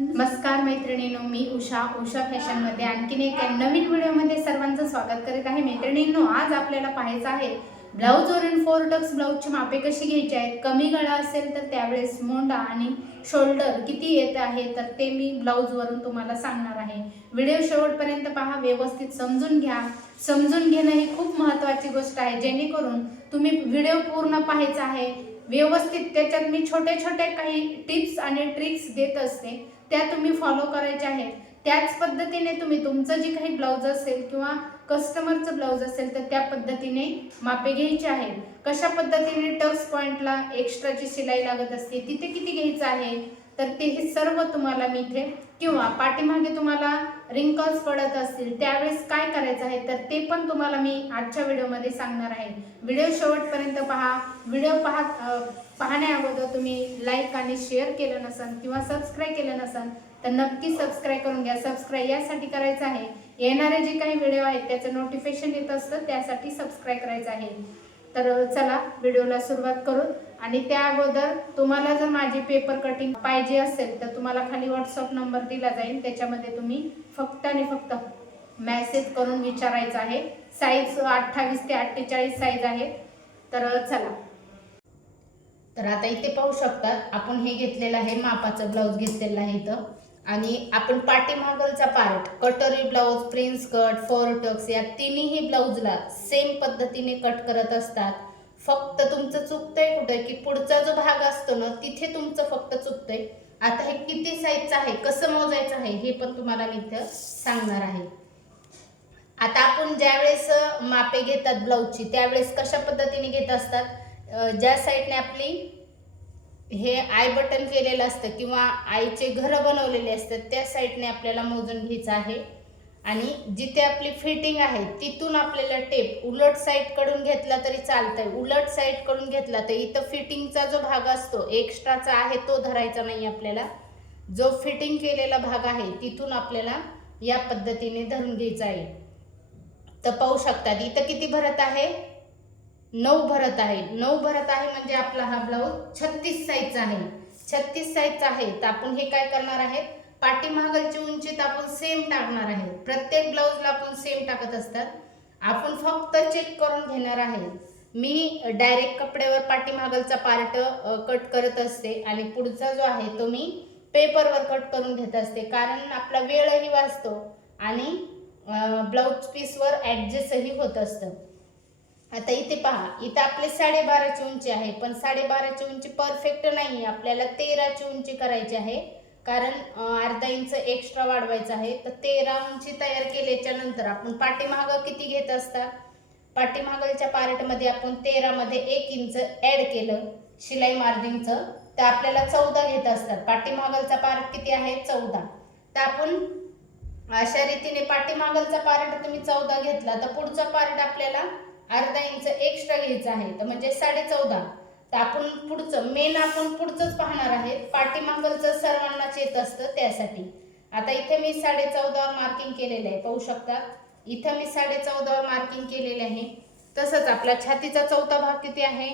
नमस्कार मैत्रिणींनो मी उषा. उषा फॅशनमध्ये आणखीन एक नवीन व्हिडिओमध्ये सर्वांचं स्वागत करीत आहे. मैत्रिणींनो आज आपल्याला पाहायचं आहे ब्लाऊजवरून फोर टक्स ब्लाऊजची मापे कशी घ्यायची आहेत? कमी गळा असेल तर त्यावेळेस मोंडा आणि शोल्डर किती येत आहे? तर ते मी ब्लाऊजवरून तुम्हाला सांगणार आहे. व्हिडिओ शेवटपर्यंत पहा व्यवस्थित समजून घ्या. समजून घेणं ही खूप महत्त्वाची गोष्ट आहे जेणेकरून तुम्ही व्हिडिओ पूर्ण पाहायचा आहे. व्यवस्थित त्याच्यात मी छोटे छोटे काही टिप्स आणि ट्रिक्स देत असते. त्या तुम्ही फॉलो करायच्या आहेत. त्याच पद्धतीने तुम्ही तुमचं जे काही ब्लाऊज असेल किंवा कस्टमरचं ब्लाऊज असेल तर त्या पद्धतीने मापे घ्यायचे आहेत. कशा पद्धतीने टक्स पॉईंटला एक्स्ट्राची शिलाई लागत असते तिथे किती घ्यायचं आहे? तर ते हे सर्व तुम्हाला मी इथे किंवा पाठीमागे तुम्हाला रिंकल्स पडत असतील त्यावेळेस काय करायचं आहे? तर ते पण तुम्हाला मी आजच्या व्हिडिओमध्ये सांगणार आहे. व्हिडिओ शेवटपर्यंत पहा. व्हिडिओ पाहत पाहण्याअगोदर पाहण्या अगोदर तुम्ही लाईक आणि शेअर केलं नसन किंवा सबस्क्राईब केलं नसन तर नक्की सबस्क्राईब करून घ्या. सबस्क्राईब यासाठी करायचं आहे. येणारे जे काही व्हिडिओ आहेत त्याचं नोटिफिकेशन येत असतं त्यासाठी सबस्क्राईब करायचं आहे. तर चला व्हिडिओला सुरुवात करू आणि त्या अगोदर तुम्हाला जर माझी पेपर कटिंग पाहिजे असेल तर तुम्हाला खाली व्हॉट्सअप नंबर दिला जाईल. त्याच्यामध्ये तुम्ही फक्त आणि फक्त मेसेज करून विचारायचं आहे. साईज अठ्ठावीस ते अठ्ठेचाळीस साईज आहे. तर चला. तर आता इथे पाहू शकतात आपण हे घेतलेलं आहे मापाचं ब्लाऊज घेतलेलं आहे इथं. आणि आपण पाठीमागलचा पार्ट कटोरी blouse prince cut four tucks या तिन्ही ब्लाऊजला सेम पद्धतीने कट करत असतात. फक्त तुमचं चुकतंय कुठं? की पुढचा जो भाग असतो ना तिथे तुमचं फक्त चुकतंय. आता हे किती साईजचं आहे? कसं मोजायचं आहे? हे पण तुम्हाला मी इथं सांगणार आहे. आता आपण ज्यावेळेस मापे घेतात ब्लाऊजची त्यावेळेस कशा पद्धतीने घेत असतात? ज्या साईडने आपली हे आय बटन केलेलं असतं किंवा आईचे घरं बनवलेले असतात त्या साईडने आपल्याला मोजून घ्यायचं आहे. आणि जिथे आपली फिटिंग आहे तिथून आपल्याला टेप उलट साईडकडून घेतला तरी चालतंय. उलट साईडकडून घेतला तर इथं फिटिंगचा जो भाग असतो एक्स्ट्राचा आहे तो धरायचा नाही आपल्याला. जो फिटिंग केलेला भाग आहे तिथून आपल्याला या पद्धतीने धरून घ्यायचा आहे. तर पाहू शकतात इथं किती भरत आहे? नऊ भरत आहे. नऊ भरत आहे म्हणजे आपला हा ब्लाऊज छत्तीस साईजचा आहे. छत्तीस साईजचा आहे. तर आपण हे काय करणार आहे? पाठीमागलची उंची तर आपण सेम टाकणार आहे. प्रत्येक ब्लाऊजला आपण सेम टाकत असतात. आपण फक्त चेक करून घेणार आहे. मी डायरेक्ट कपड्यावर पाठीमागलचा पार्ट कट करत असते आणि पुढचा जो आहे तो मी पेपरवर कट करून घेत असते. कारण आपला वेळही वाचतो आणि ब्लाऊज पीसवर ॲडजस्टही होत असतं. आता इथे पहा इथं आपले साडेबाराची उंची आहे पण साडेबाराची उंची परफेक्ट नाही आहे आपल्याला तेराची उंची करायची आहे. कारण अर्धा इंच एक्स्ट्रा वाढवायचं आहे. तर तेरा उंची तयार केल्याच्यानंतर आपण पाठीमागं किती घेत असतात पाठीमागलच्या पार्टमध्ये आपण तेरामध्ये एक इंच ॲड केलं शिलाई मार्जिनचं. तर आपल्याला चौदा घेत असतात. पाठीमागलचा पार्ट किती आहे? चौदा. तर आपण अशा रीतीने पाठीमागलचा पार्ट तुम्ही चौदा घेतला. तर पुढचा पार्ट आपल्याला अर्धा इंच एक्स्ट्रा घ्यायचा आहे. तर म्हणजे साडे चौदा. तर आपण पुढचं मेन आपण पुढचंच पाहणार आहे. पाठीमागलचं सर्वांनाच येत असतं त्यासाठी. आता इथे मी साडे चौदावर मार्किंग केलेलं आहे. पाहू शकता. इथं मी साडे चौदावर मार्किंग केलेले आहे. तसंच आपला छातीचा चौथा भाग किती आहे?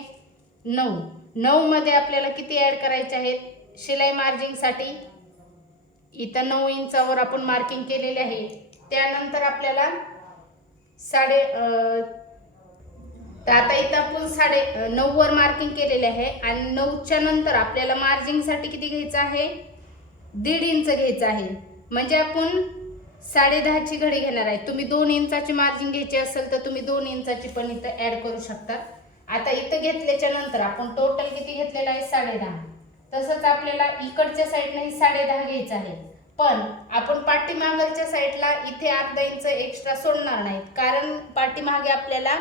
नऊ. नऊमध्ये आपल्याला किती ॲड करायचे आहेत? शिलाई मार्जिंगसाठी इथं नऊ इंचावर आपण मार्किंग केलेले आहे. त्यानंतर आपल्याला साडे तर आता इथं आपण साडे नऊवर मार्किंग केलेले आहे आणि नऊच्या नंतर आपल्याला मार्जिंगसाठी किती घ्यायचं आहे? दीड इंच घ्यायचं आहे. म्हणजे आपण साडे दहाची घडी घेणार आहे. तुम्ही दोन इंचाची मार्जिन घ्यायची असेल तर तुम्ही दोन इंचाची पण इथं ॲड करू शकता. आता इथं घेतल्याच्या नंतर आपण टोटल किती घेतलेलं आहे? साडे दहा. तसंच आपल्याला इकडच्या साईडने साडे दहा घ्यायचं आहे. पण आपण पाठीमागलच्या साईडला इथे अर्धा इंच एक्स्ट्रा सोडणार नाहीत. कारण पाठीमागे आपल्याला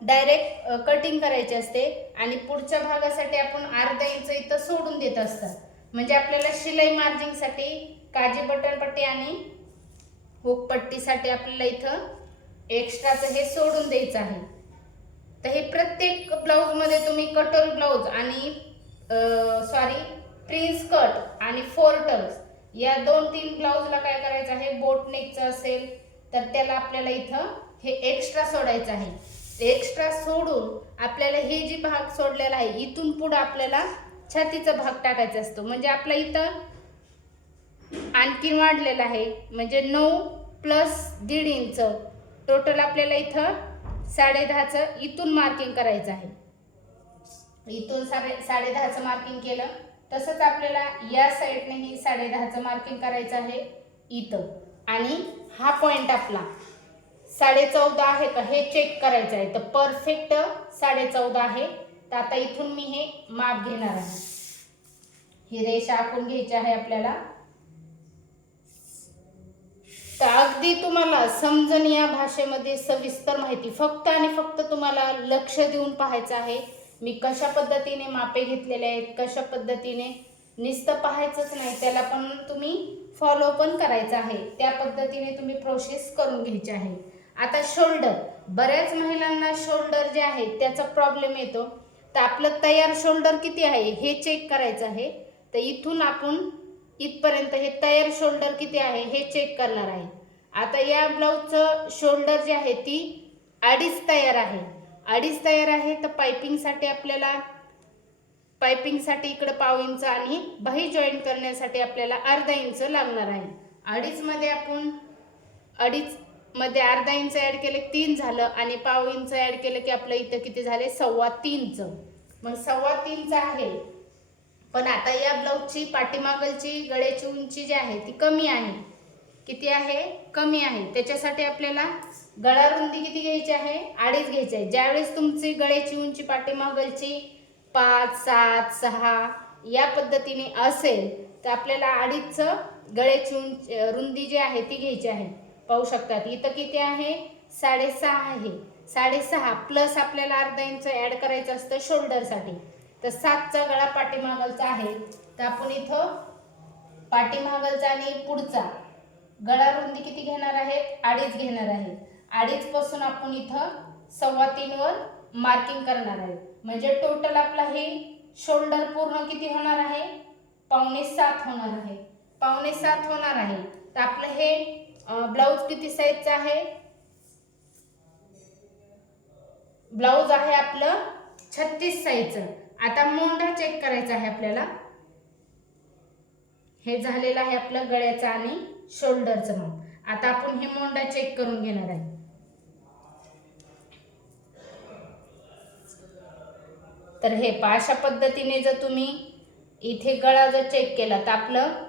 डायरेक्ट कटिंग करायची असते आणि पुढच्या भागासाठी आपण अर्धा इंच इथं सोडून देत असतात. म्हणजे आपल्याला शिलाई मार्जिंगसाठी काजी बटनपट्टी आणि हुक पट्टीसाठी आपल्याला इथं एक्स्ट्राचं हे सोडून द्यायचं आहे. तर हे प्रत्येक ब्लाऊजमध्ये तुम्ही कटोरी ब्लाऊज आणि सॉरी प्रिन्स कट आणि फोर टक्स या दोन तीन ब्लाऊजला काय करायचं आहे? बोटनेकचं असेल तर त्याला आपल्याला इथं हे एक्स्ट्रा सोडायचं आहे. एक्स्ट्रा सोडून आपल्याला हे जी भाग सोडलेला आहे इथून पुढं आपल्याला छातीचा भाग टाकायचा असतो. म्हणजे आपला इथं आणखीन वाढलेलं आहे. म्हणजे नऊ प्लस दीड इंच टोटल आपल्याला इथं साडे दहाचं इथून मार्किंग करायचं आहे. इथून साडे साडे दहाचं मार्किंग केलं तसंच आपल्याला या साईडनेही साडे दहाचं मार्किंग करायचं आहे इथं. आणि हा पॉईंट आपला साडे चौदा आहे का हे चेक करायचं आहे. तर परफेक्ट साडे चौदा आहे. तर आता इथून मी हे माप घेणार आहे. ही रेषा आखून घ्यायची आहे आपल्याला. तर अगदी तुम्हाला समजण या भाषेमध्ये सविस्तर माहिती फक्त आणि फक्त तुम्हाला लक्ष देऊन पाहायचं आहे. मी कशा पद्धतीने मापे घेतलेले आहेत कशा पद्धतीने नुसतं पाहायचंच नाही त्याला पण तुम्ही फॉलो पण करायचं आहे. त्या पद्धतीने तुम्ही प्रोसेस करून घ्यायची आहे. आता शोल्डर बऱ्याच महिलांना शोल्डर जे आहे त्याचा प्रॉब्लेम येतो. तर आपलं तयार शोल्डर किती आहे हे चेक करायचं आहे. तर इथून आपण इथपर्यंत हे तयार शोल्डर किती आहे हे चेक करणार आहे. आता या ब्लाऊजचं शोल्डर जे आहे ती अडीच तयार आहे. अडीच तयार आहे तर पायपिंगसाठी आपल्याला पायपिंगसाठी इकडं पाव इंच आणि बाही जॉईंट करण्यासाठी आपल्याला अर्धा इंच लागणार आहे. अडीचमध्ये आपण अडीच मध्ये अर्धा इंच ॲड केलं तीन झालं आणि पाव इंच ॲड केलं की आपलं इथं किती झाले? सव्वा तीनच. मग सव्वा तीनच आहे. पण आता या ब्लाऊजची पाठीमागलची गळ्याची उंची जी आहे ती कमी आहे. किती आहे? कमी आहे. त्याच्यासाठी आपल्याला गळा रुंदी किती घ्यायची आहे? अडीच घ्यायची आहे. ज्यावेळेस तुमची गळ्याची उंची पाठीमागलची पाच सात सहा या पद्धतीने असेल तर आपल्याला अडीचचं गळ्याची उंची रुंदी जी आहे ती घ्यायची आहे. पाहू शकतात इथं किती आहे? साडेसहा आहे. साडेसहा प्लस आपल्याला अर्धा इंच ॲड करायचं असतं शोल्डरसाठी तर सातचा गळा पाठीमागलचा आहे. तर आपण इथं पाठीमागलचा आणि पुढचा गळा रुंदी किती घेणार आहे? अडीच घेणार आहे. अडीचपासून आपण इथं सव्वा तीनवर मार्किंग करणार आहे. म्हणजे टोटल आपला हे शोल्डर पूर्ण किती होणार आहे? पावणे सात होणार आहे. पावणे सात होणार आहे. तर आपलं हे ब्लाऊज किती साईजचा आहे? ब्लाऊज आहे आपलं छत्तीस साईजचं आता मोंढा चेक करायचा आहे आपल्याला. हे झालेलं आहे आपलं गळ्याचं आणि शोल्डरचं मग आता आपण हे मोंढा चेक करून घेणार आहे. तर हे पहा अशा पद्धतीने जर तुम्ही इथे गळा जर चेक केला तर आपलं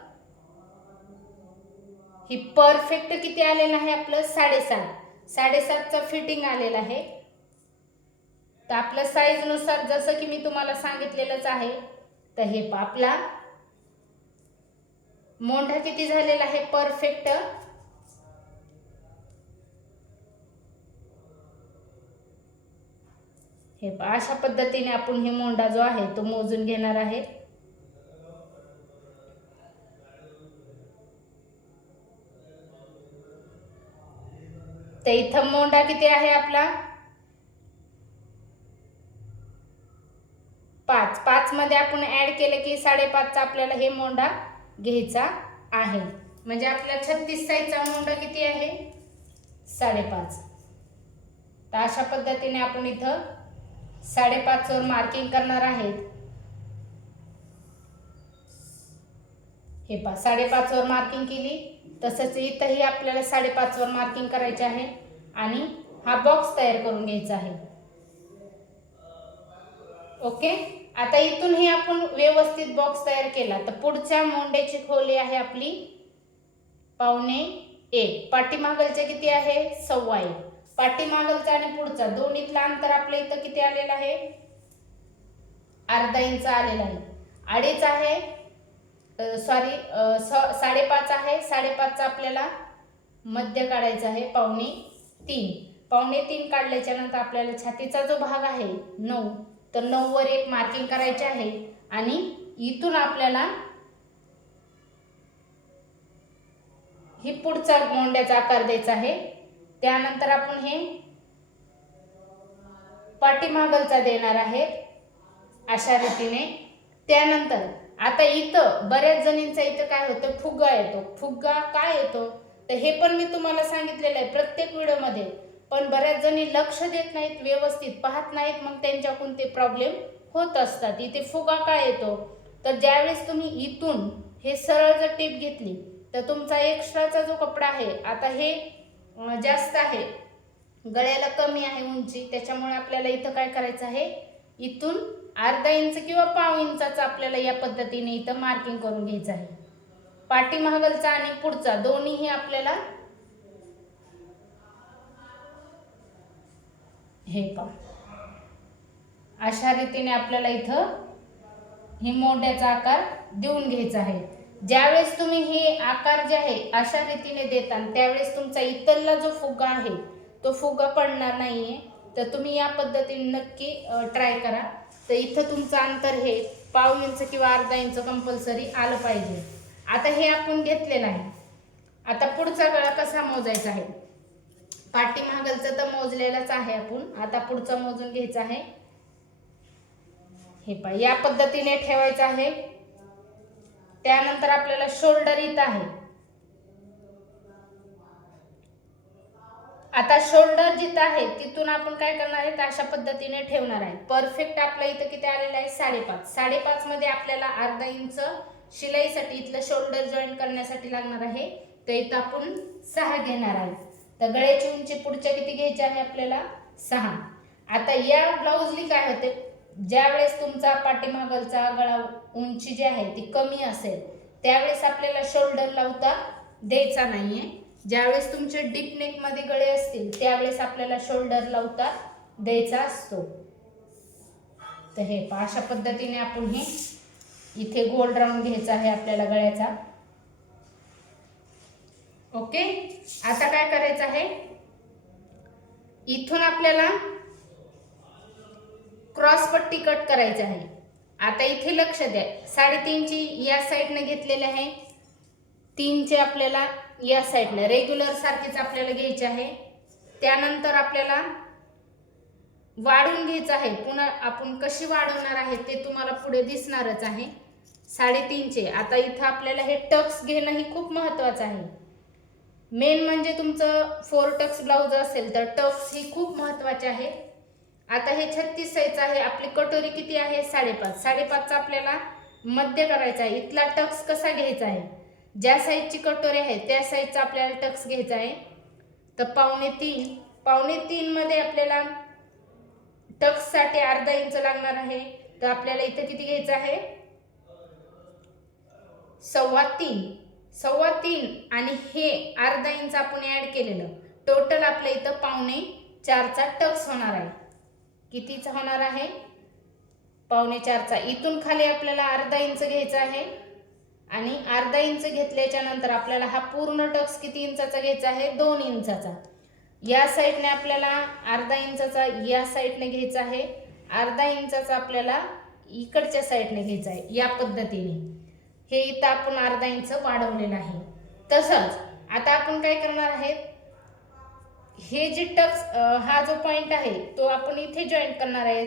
ही परफेक्ट किती आलेलं आहे आपलं? साडेसात. साडेसातचं फिटिंग आलेलं आहे. तर आपल्या साईजनुसार जसं की मी तुम्हाला सांगितलेलंच आहे तर हे पहा आपला. मोंढा किती झालेला आहे? परफेक्ट हे अशा पद्धतीने आपण हे मोंढा जो आहे तो मोजून घेणार आहे. तर इथं मोंडा किती आहे आपला? पाच. पाचमध्ये आपण ॲड केलं की साडेपाचचा आपल्याला हे मोंडा घ्यायचा आहे. म्हणजे आपल्या छत्तीस साईजचा मोंडा किती आहे? साडेपाच. तर अशा पद्धतीने आपण इथं साडेपाचवर मार्किंग करणार आहेत. हे पा साडेपाचवर मार्किंग केली. तसंच इथंही आपल्याला साडेपाचवर मार्किंग करायचे आहे. आणि हा बॉक्स तयार करून घ्यायचा आहे. ओके आता इथूनही आपण व्यवस्थित बॉक्स तयार केला. तर पुढच्या मोंड्याची खोली आहे आपली पावणे एक. पाठीमागलचे किती आहे? सव्वा एक. पाठीमागलचा आणि पुढचा. दोन्हीतला अंतर आपल्या इथं किती आलेलं आहे? अर्धा इंच आलेला आहे. अडीच आहे सॉरी साडेपाच आहे. साडेपाचचा आपल्याला मध्य काढायचा आहे पावणे तीन. पावणे तीन काढल्याच्या नंतर आपल्याला छातीचा जो भाग आहे नऊ. तर नऊवर एक मार्किंग करायचे आहे आणि इथून आपल्याला ही पुढचा मोंड्याचा आकार द्यायचा आहे. त्यानंतर आपण हे पाठीमागलचा देणार आहे अशा रीतीने. त्यानंतर आता इथं बऱ्याच जणींचा इथं काय होतं? फुगा येतो. फुगा काय येतो? तर हे पण मी तुम्हाला सांगितलेलं आहे प्रत्येक व्हिडिओमध्ये. पण बऱ्याच जणी लक्ष देत नाहीत व्यवस्थित पाहत नाहीत मग त्यांच्याकडून ते प्रॉब्लेम होत असतात. इथे फुगा काय येतो? तर ज्यावेळेस तुम्ही इथून हे सरळ जर टीप घेतली तर तुमचा एक्स्ट्राचा जो कपडा आहे आता हे जास्त आहे. गळ्याला कमी आहे उंची त्याच्यामुळे आपल्याला इथं काय करायचं आहे? इथून अर्धा इंच किंवा पाव इंचाचा आपल्याला या पद्धतीने इथं मार्किंग करून घ्यायचं आहे. पाठीमागलचा आणि पुढचा दोन्हीही आपल्याला हे पहा. अशा रीतीने आपल्याला इथं हे मोठ्याचा आकार देऊन घ्यायचा आहे. ज्यावेळेस तुम्ही हे आकार जे आहे अशा रीतीने देता त्यावेळेस तुमचा इतरला जो फुगा आहे तो फुगा पडणार नाहीये. तर तुम्ही या पद्धतीने नक्की ट्राय करा. तर इथं तुमचं अंतर हे पाव इंच किंवा अर्धा इंच कंपल्सरी आलं पाहिजे. आता हे आपण घेतलेलं आहे आता पुढचा गळा कसा मोजायचा आहे? पाठीमागलचं तर मोजलेलंच आहे आपण. आता पुढचं मोजून घ्यायचं आहे. हे पाय या पद्धतीने ठेवायचं आहे. त्यानंतर आपल्याला शोल्डर इथं आहे. आता शोल्डर जिथं आहे तिथून आपण काय करणार आहे तर अशा पद्धतीने ठेवणार आहे परफेक्ट आपलं इथं किती आलेलं आहे? साडेपाच. साडेपाच मध्ये आपल्याला अर्धा इंच शिलाईसाठी इथलं शोल्डर जॉईन करण्यासाठी लागणार आहे. तर इथं आपण सहा घेणार आहे. तर गळ्याची उंची पुढच्या किती घ्यायची आहे आपल्याला? सहा. आता या ब्लाऊजली काय होते? ज्यावेळेस तुमचा पाठीमागलचा गळा उंची जी आहे ती कमी असेल त्यावेळेस आपल्याला शोल्डर लावता द्यायचा नाहीये. ज्यावेळेस तुमचे डीप नेकमध्ये गळे असतील त्यावेळेस आपल्याला शोल्डर लावता द्यायचा असतो. तर हे अशा पद्धतीने आपण हे इथे गोल राऊंड घ्यायचा आहे आपल्याला गळ्याचा. ओके? आता काय करायचं आहे? इथून आपल्याला क्रॉस पट्टी कट करायचं आहे. आता इथे लक्ष द्या. साडेतीनची या साईडने घेतलेले आहे. तीनचे आपल्याला या साईडनं रेग्युलर सारखीच आपल्याला घ्यायचे आहे. त्यानंतर आपल्याला वाढून घ्यायचं आहे. पुन्हा आपण कशी वाढवणार आहे ते तुम्हाला पुढे दिसणारच आहे. साडेतीनचे आता इथं आपल्याला हे टक्स घेणं ही खूप महत्त्वाचं आहे. मेन म्हणजे तुमचं फोर टक्स ब्लाऊज असेल तर टक्स ही खूप महत्त्वाचे आहे. आता हे छत्तीस साईज आहे. आपली कटोरी किती आहे? साडेपाच. साडेपाचचा आपल्याला मध्य करायचा आहे. इथला टक्स कसा घ्यायचा आहे? ज्या साईजची कटोरी आहे त्या साईजचा आपल्याला टक्स घ्यायचा आहे. तर पावणे तीन. पावणे तीनमध्ये आपल्याला टक्ससाठी अर्धा इंच लागणार आहे. तर आपल्याला इथं किती घ्यायचं आहे? सव्वा तीन. सव्वा तीन आणि हे अर्धा इंच आपण ॲड केलेलं. टोटल आपल्या इथं पावणे चारचा टक्स होणार आहे. कितीचा होणार आहे? पावणे चारचा. इथून खाली आपल्याला अर्धा इंच घ्यायचा आहे. आणि अर्धा इंच घेतल्याच्या नंतर आपल्याला हा पूर्ण टक्स किती इंचाचा घ्यायचा आहे? दोन इंचाचा. या साईडने आपल्याला अर्धा इंचाचा या साईडने घ्यायचा आहे. अर्धा इंचाचा आपल्याला इकडच्या साईडने घ्यायचा आहे या पद्धतीने. हे इथं आपण अर्धा इंच वाढवलेलं आहे. तसंच आता आपण काय करणार आहे? हे जे टक्स हा जो पॉईंट आहे तो आपण इथे जॉईंट करणार आहे.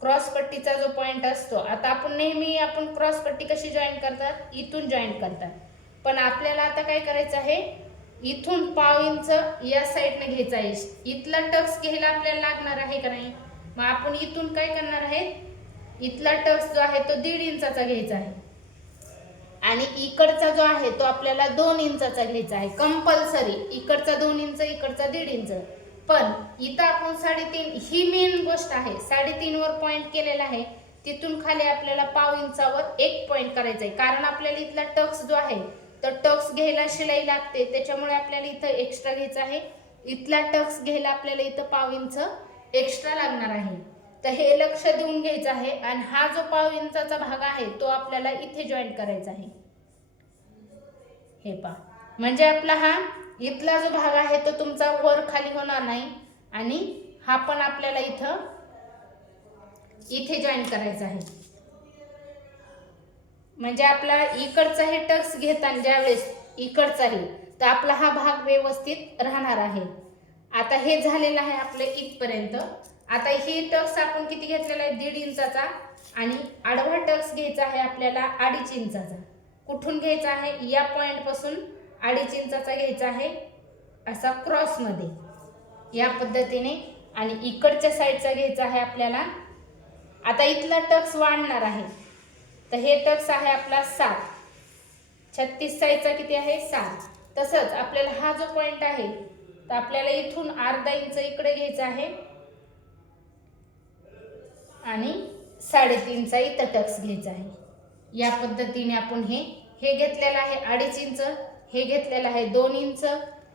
क्रॉस पट्टीचा जो पॉईंट असतो आता आपण नेहमी आपण क्रॉस पट्टी कशी जॉईन करतात? इथून जॉईंट करतात. पण आपल्याला आता काय करायचं आहे? इथून पाव इंच या साईडनं घ्यायचा आहे. इथला टक्स घ्यायला आपल्याला लागणार आहे का नाही? मग आपण इथून काय करणार आहे? इथला टक्स जो आहे तो दीड इंचाचा घ्यायचा आहे. आणि इकडचा जो आहे तो आपल्याला दोन इंचाचा घ्यायचा आहे. कंपल्सरी इकडचा दोन इंच इकडचा दीड इंच. पण इथं आपण साडेतीन ही मेन गोष्ट आहे. साडेतीनवर पॉईंट केलेला आहे. तिथून खाली आपल्याला पाव इंचावर एक पॉईंट करायचा आहे. कारण आपल्याला इथला टक्स जो आहे तर टक्स घ्यायला शिलाई लागते. त्याच्यामुळे आपल्याला इथं एक्स्ट्रा घ्यायचं आहे. इथला टक्स घ्यायला आपल्याला इथं पाव इंच एक्स्ट्रा लागणार आहे. तर हे लक्ष देऊन घ्यायचं आहे आणि हा जो पाव इंचाचा भाग आहे तो आपल्याला इथे जॉईन करायचा आहे. हे पहा. म्हणजे आपला हा इथला जो भाग आहे तो तुमचा वर खाली होणार नाही आणि हा पण आपल्याला इथं इथे जॉईन करायचा आहे. म्हणजे आपला इकडचा हे टक्स घेताना ज्यावेळेस इकडचाही तर आपला हा भाग व्यवस्थित राहणार आहे. आता हे झालेलं आहे आपलं इथपर्यंत. आता हे टक्स आपण किती घेतलेला आहे? दीड इंचाचा. आणि आडवा टक्स घ्यायचा आहे आपल्याला अडीच इंचाचा. कुठून घ्यायचा आहे? या पॉईंटपासून अडीच इंचाचा घ्यायचा आहे. असा क्रॉसमध्ये या पद्धतीने. आणि इकडच्या साईडचा घ्यायचा आहे आपल्याला. आता इथला टक्स वाढणार आहे. तर हे टक्स आहे आपला सात. छत्तीस साईजचा किती आहे? सात. तसंच आपल्याला हा जो पॉइंट आहे तर आपल्याला इथून अर्धा इंच इकडे घ्यायचा आहे. आणि साडेतीनचा इथं टक्स घ्यायचा आहे. या पद्धतीने आपण हे हे घेतलेलं आहे अडीच इंच हे घेतलेलं आहे दोन इंच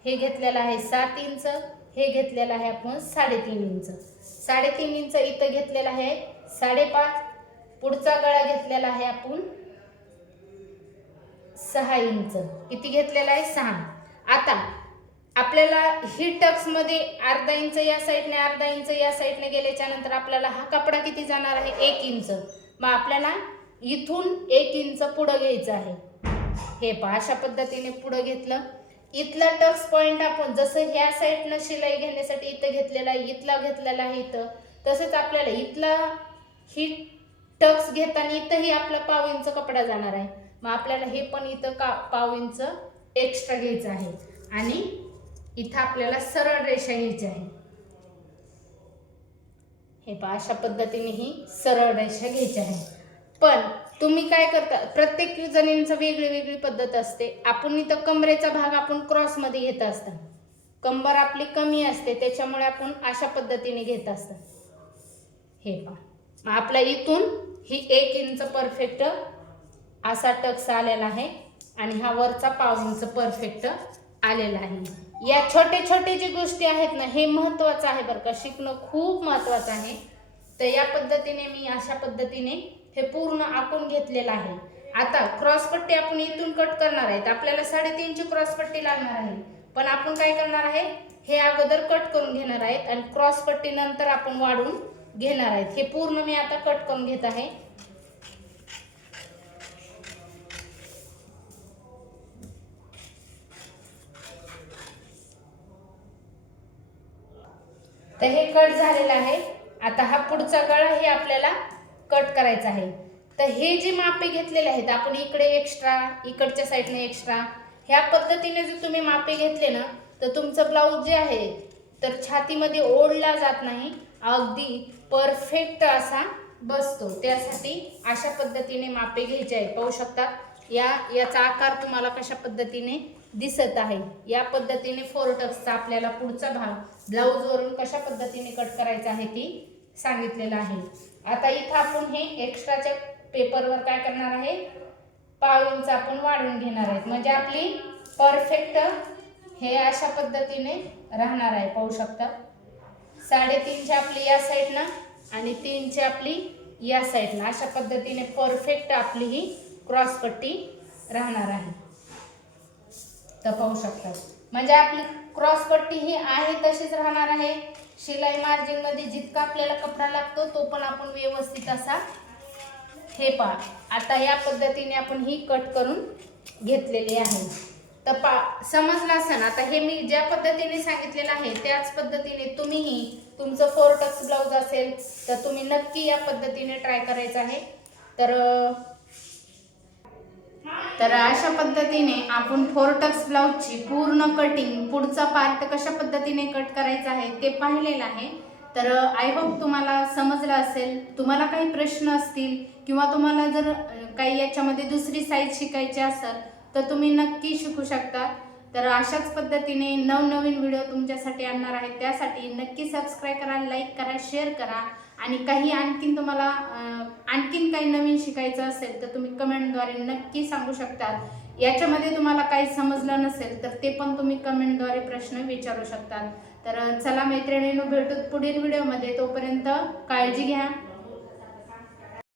हे घेतलेलं आहे सात इंच हे घेतलेलं आहे आपण साडेतीन इंच. साडेतीन इंच इथं घेतलेलं आहे साडेपाच पुढचा गळा घेतलेला आहे आपण सहा इंच. किती घेतलेला आहे? सहा. आता आपल्याला ही टक्समध्ये अर्धा इंच या साईडने अर्धा इंच या साईडने गेल्याच्यानंतर आपल्याला हा कपडा किती जाणार आहे? एक इंच. मग आपल्याला इथून एक इंच पुढं घ्यायचं आहे. हे पहा अशा पद्धतीने पुढं घेतलं. इथला टक्स पॉईंट आपण जसं ह्या साईडनं शिलाई घेण्यासाठी इथं घेतलेला आहे इथला घेतलेला आहे इथं तसंच आपल्याला इथला ही टक्स घेताना इथंही आपला पाव इंच कपडा जाणार आहे. मग आपल्याला हे पण इथं का पाव इंच एक्स्ट्रा घ्यायचं आहे. आणि इथं आपल्याला सरळ रेषा घ्यायची आहे. हे पहा अशा पद्धतीने ही सरळ रेषा घ्यायची आहे. पण तुम्ही काय करता प्रत्येक जणींचं वेगळी वेगळी पद्धत असते. आपण इथं कमरेचा भाग आपण क्रॉसमध्ये घेत असता. कंबर आपली कमी असते त्याच्यामुळे आपण अशा पद्धतीने घेत असतात हे पहा. आपला इथून ही एक इंच परफेक्ट असा टक्स आलेला आहे आणि हा वरचा पाव इंच परफेक्ट आलेला आहे. या छोटे छोटे जे गोष्टी आहेत ना हे महत्वाचं आहे बरं का. शिकणं खूप महत्वाचं आहे. तर या पद्धतीने मी अशा पद्धतीने हे पूर्ण आखून घेतलेलं आहे. आता क्रॉसपट्टी आपण इथून कट करणार आहे तर आपल्याला साडेतीनची क्रॉसपट्टी लागणार आहे. पण आपण काय करणार आहे? हे अगोदर कट करून घेणार आहेत आणि क्रॉसपट्टी नंतर आपण वाढून घेणार आहेत. हे पूर्ण मी आता कट करून घेत आहे. तर हे कट झालेलं आहे. आता हा पुढचा गळा हे आपल्याला कट करायचा आहे. तर हे जे मापे घेतलेले आहेत आपण इकडे एक्स्ट्रा इकडच्या साईडने एक्स्ट्रा ह्या पद्धतीने जर तुम्ही मापे घेतले ना तर तुमचं ब्लाऊज जे आहे तर छातीमध्ये ओढला जात नाही. अगदी परफेक्ट असा बसतो. त्यासाठी अशा पद्धतीने मापे घ्यायचे आहे पाहू शकता या याचा आकार तुम्हाला कशा पद्धतीने दिसत आहे? या पद्धतीने फोर टक्सचा आपल्याला पुढचा भाग ब्लाऊजवरून कशा पद्धतीने कट करायचा आहे ती सांगितलेलं आहे. आता इथं आपण हे एक्स्ट्राच्या पेपरवर काय करणार आहे? पाव इंच आपण वाढून घेणार आहेत. म्हणजे आपली परफेक्ट हे अशा पद्धतीने राहणार आहे. पाहू शकता. साडेतीनची आपली या साईडनं आणि तीनची आपली या साईडनं अशा पद्धतीने परफेक्ट आपली ही क्रॉसपट्टी राहणार आहे. तर पाहू शकतात म्हणजे आपली क्रॉसपट्टी ही आहे तशीच राहणार आहे. शिलाई मार्जिनमध्ये जितका आपल्याला कपडा लागतो तो पण आपण व्यवस्थित असा हे पहा. आता या पद्धतीने आपण ही कट करून घेतलेली आहे. तर पा समजलं असेल आता हे मी ज्या पद्धतीने सांगितलेलं आहे त्याच पद्धतीने तुम्हीही तुमचं फोर टक्स ब्लाऊज असेल तर तुम्ही नक्की या पद्धतीने ट्राय करायचं आहे. तर तर अशा पद्धतीने आपण फोर टक्स ब्लाऊजची पूर्ण कटिंग पुढचा पार्ट कशा पद्धतीने कट करायचा आहे ते पाहिलेलं आहे. तर आय होप तुम्हाला समजलं असेल तुम्हाला काही प्रश्न असतील किंवा तुम्हाला जर काही याच्यामध्ये दुसरी साईज शिकायची असेल तर तुम्ही नक्की शिकू शकता. तर अशाच पद्धतीने नवनवीन व्हिडिओ तुमच्यासाठी आणणार आहे. त्यासाठी नक्की सबस्क्राईब करा लाईक करा शेअर करा. आणि काही आणखीन तुम्हाला आणखीन काही नवीन शिकायचं असेल तर तुम्ही कमेंटद्वारे नक्की सांगू शकता याच्यामध्ये तुम्हाला काही समजलं नसेल तर ते पण तुम्ही कमेंटद्वारे प्रश्न विचारू शकतात. तर चला मैत्रिणींनो भेटूत पुढील व्हिडिओमध्ये. तोपर्यंत काळजी घ्या.